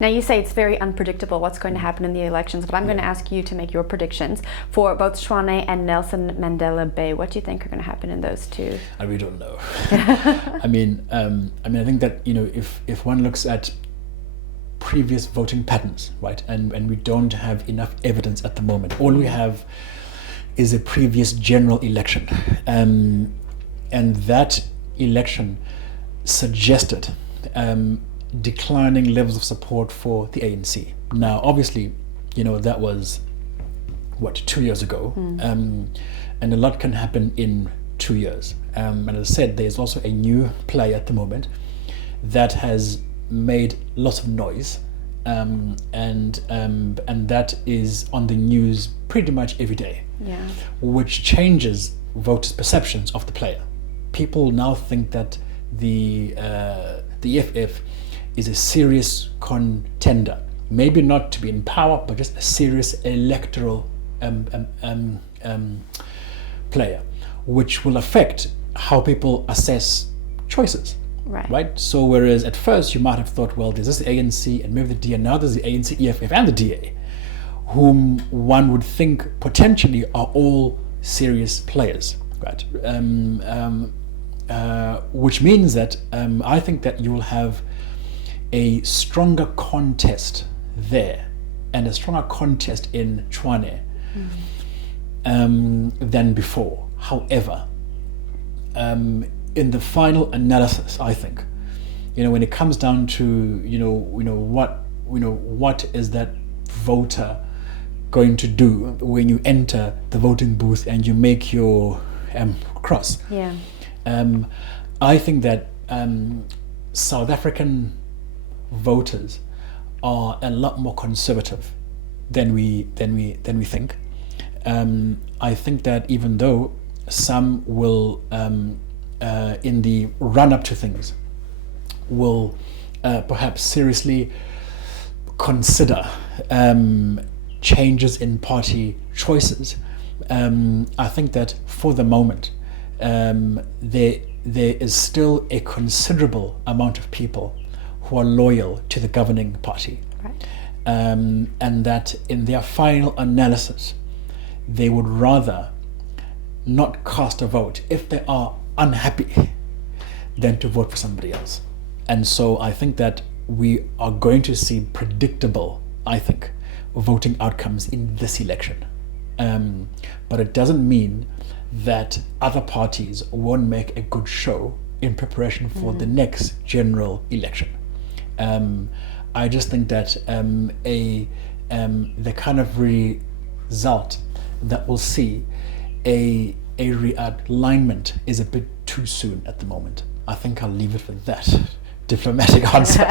Now, you say it's very unpredictable what's going to happen in the elections, but I'm going to ask you to make your predictions for both Tshwane and Nelson Mandela Bay. What do you think are going to happen in those two? I really don't know. I think that, if one looks at previous voting patterns, right, and we don't have enough evidence at the moment. All we have is a previous general election, and that election suggested declining levels of support for the ANC. Now, obviously, that was 2 years ago, and a lot can happen in 2 years. And as I said, there's also a new play at the moment that has made lots of noise, and that is on the news pretty much every day, which changes voters' perceptions of the player. People now think that the EFF is a serious contender, maybe not to be in power, but just a serious electoral player, which will affect how people assess choices. Right. So whereas at first you might have thought, well, there's this ANC and maybe the DA. Now there's the ANC, EFF, and the DA, whom one would think potentially are all serious players, right? Which means that I think that you will have a stronger contest there and a stronger contest in Tshwane than before. However, in the final analysis, I think, when it comes down to what is that voter going to do when you enter the voting booth and you make your cross. I think that South African voters are a lot more conservative than we think. I think that even though some will, in the run-up to things, will perhaps seriously consider changes in party choices, I think that for the moment there is still a considerable amount of people who are loyal to the governing party, and that in their final analysis they would rather not cast a vote if they are unhappy than to vote for somebody else. And so I think that we are going to see predictable, voting outcomes in this election. But it doesn't mean that other parties won't make a good show in preparation for the next general election. I just think that the kind of result that we'll see a realignment is a bit too soon at the moment. I think I'll leave it with that diplomatic answer.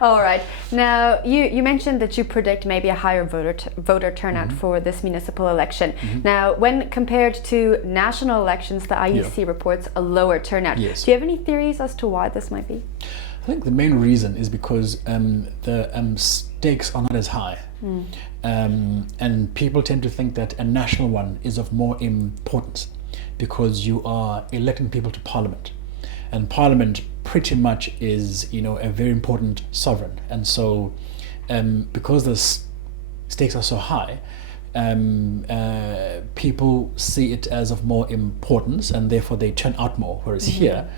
All right. Now, you mentioned that you predict maybe a higher voter turnout for this municipal election. Now, when compared to national elections, the IEC reports a lower turnout. Do you have any theories as to why this might be? I think the main reason is because the stakes are not as high. And people tend to think that a national one is of more importance because you are electing people to parliament. And parliament pretty much is, a very important sovereign. And so because the stakes are so high, people see it as of more importance and therefore they turn out more. Whereas here,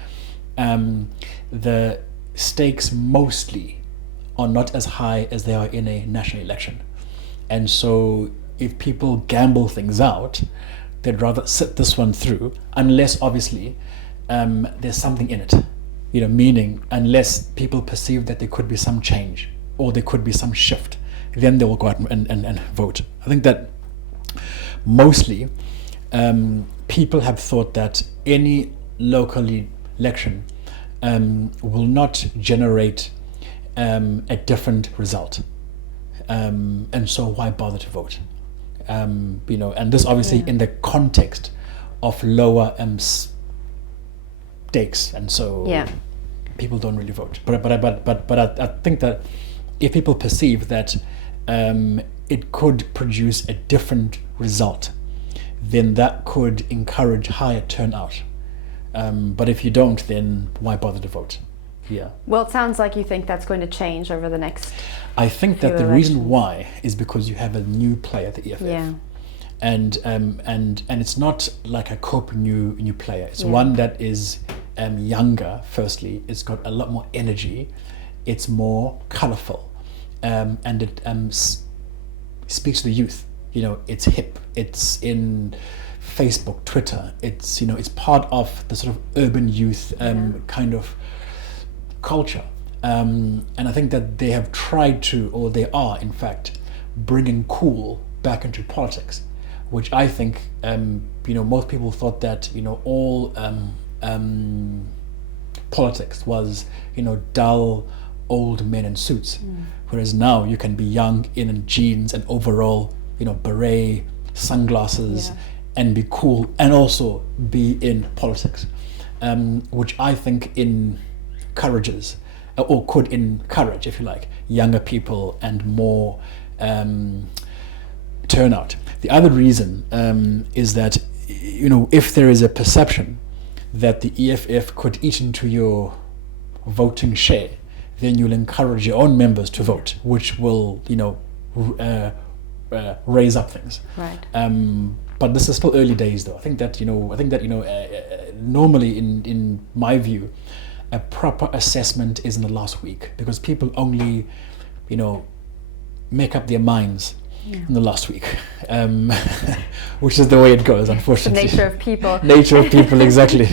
the stakes mostly are not as high as they are in a national election. And so if people gamble things out, they'd rather sit this one through, unless obviously there's something in it, meaning unless people perceive that there could be some change or there could be some shift, then they will go out and vote. I think that mostly people have thought that any local election will not generate a different result, and so why bother to vote? And this obviously in the context of lower stakes, and so people don't really vote. But I think that if people perceive that it could produce a different result, then that could encourage higher turnout. But if you don't, then why bother to vote? Yeah. Well, it sounds like you think that's going to change over the next. I think that few the reason elections. why is because you have a new player, the EFF. Yeah. And it's not like a cope new player. It's Yeah. one that is younger. Firstly, it's got a lot more energy. It's more colourful, and it speaks to the youth. You know, it's hip. It's in Facebook, Twitter. It's, you know, it's part of the sort of urban youth kind of culture. And I think that they have tried to, or they are in fact, bringing cool back into politics, which I think, you know, most people thought that, you know, all politics was, you know, dull old men in suits, whereas now you can be young in jeans and overall, you know, beret, sunglasses, Yeah. and be cool and also be in politics, which I think encourages, or could encourage, if you like, younger people and more turnout. The other reason is that, you know, if there is a perception that the EFF could eat into your voting share, then you'll encourage your own members to vote, which will, you know, raise up things. Right. But this is still early days, though. I think that normally, in my view, a proper assessment is in the last week, because people only, you know, make up their minds in the last week, which is the way it goes, The unfortunately. nature of people. Nature of people, exactly.